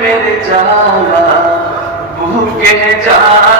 मेरे जाना भूखे जाना।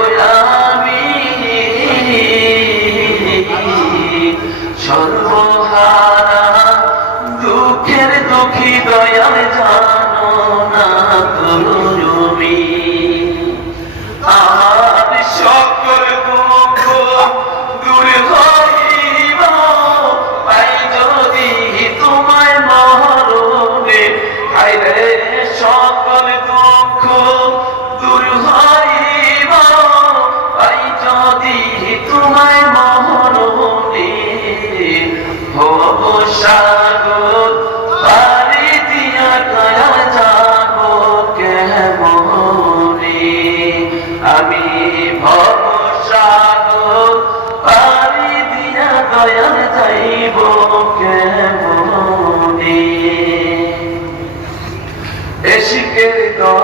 আমি চাই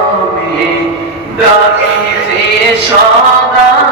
তুমি দামি সদা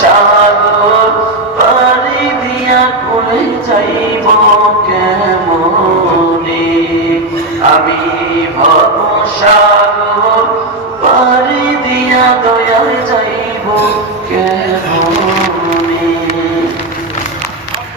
সাগর পারি দিয়া করে যাইব কেমনে? আমি ভব